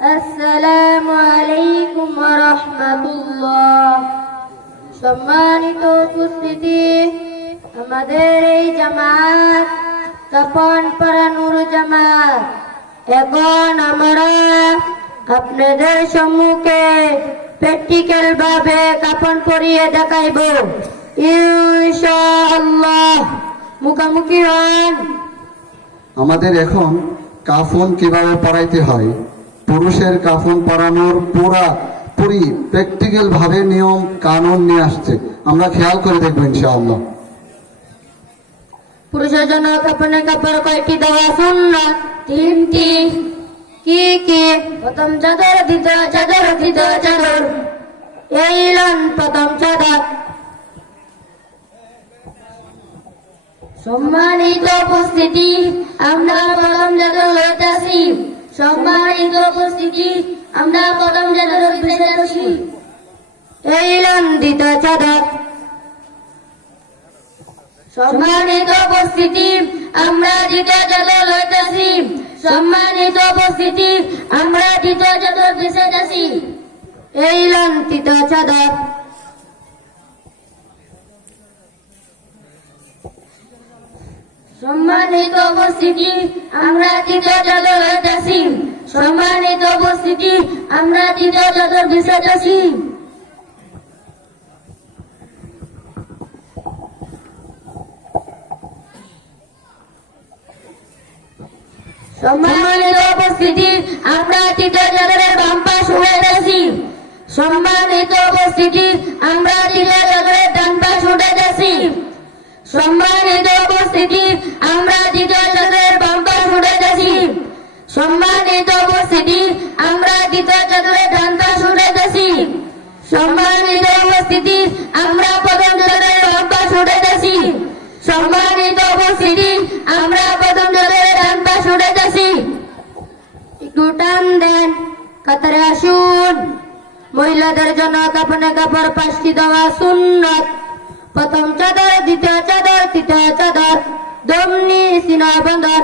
আসসালামু আলাইকুম রাহমাতুল্লাহ। সম্মানিত উপস্থিতি, আমাদের এই জামাত কাপন পরানুর জামাত। এখন আমরা আপনাদের সম্মুখে প্র্যাকটিক্যাল ভাবে কাপন পরিয়ে দেখাইব। ইনশাআল্লাহ। মুখামুখি হন। আমাদের এখন কাফন কীভাবে পড়াইতে হয় পুরুষের কাফন পরানোর পুরা, পুরি প্র্যাকটিক্যাল ভাবে নিয়ম কানুন নিয়ে আসছে। আমরা খেয়াল করে দেখব ইনশাআল্লাহ। পুরুষের জন্য কাপড়ের কাপড় কয়টি দেওয়া সুন্নাত তিনটি। কি কি? প্রথম চাদর, দ্বিতীয় চাদর, তৃতীয় চাদর। এই লন প্রথম চাদর। সম্মানিত উপস্থিতি, আমরা প্রথম চাদর লইতেছি। সম্মানিত উপস্থিতি আমরা প্রথম লইতেছি এই দ্বিতীয় আমরা দ্বিতীয় চাদর লইতেছি। সম্মানিত উপস্থিতি আমরা দ্বিতীয় চাদর বিছাইতেছি এই তৃতীয় চাদর সম্মানিত উপস্থিতি আমরা তৃতীয় চাদর লইতেছি। সম্মানিত উপস্থিতি, আমরা তৃতীয় চাদর বিছাইতেছি সম্মানিত উপস্থিতি, আমরা তৃতীয় চাদরের বাম পাশ উঠে গেছি। সম্মানিত উপস্থিতি, আমরা তৃতীয় চাদরের ডান পাশ উঠে গেছি। সম্মানিত উপস্থিতি, আমরা দ্বিতীয় সম্মানিত উপস্থিতি, আমরা দ্বিতীয় পাশ উঠে গেছি সম্মানিত উপস্থিতি, আমরা প্রথম পাশ উঠে গেছি সম্মানিত উপস্থিতি, আমরা প্রথম পাশ উঠে গেছি একটু টান দেন, কাতারে আসুন। মহিলাদের জন্য কাপড়ে কাপড় পাঁচটি দেওয়া সুন্নত। প্রথম চাদর, দ্বিতীয় চাদর, তৃতীয় চাদর, দমনি, সিনা, বন্দর।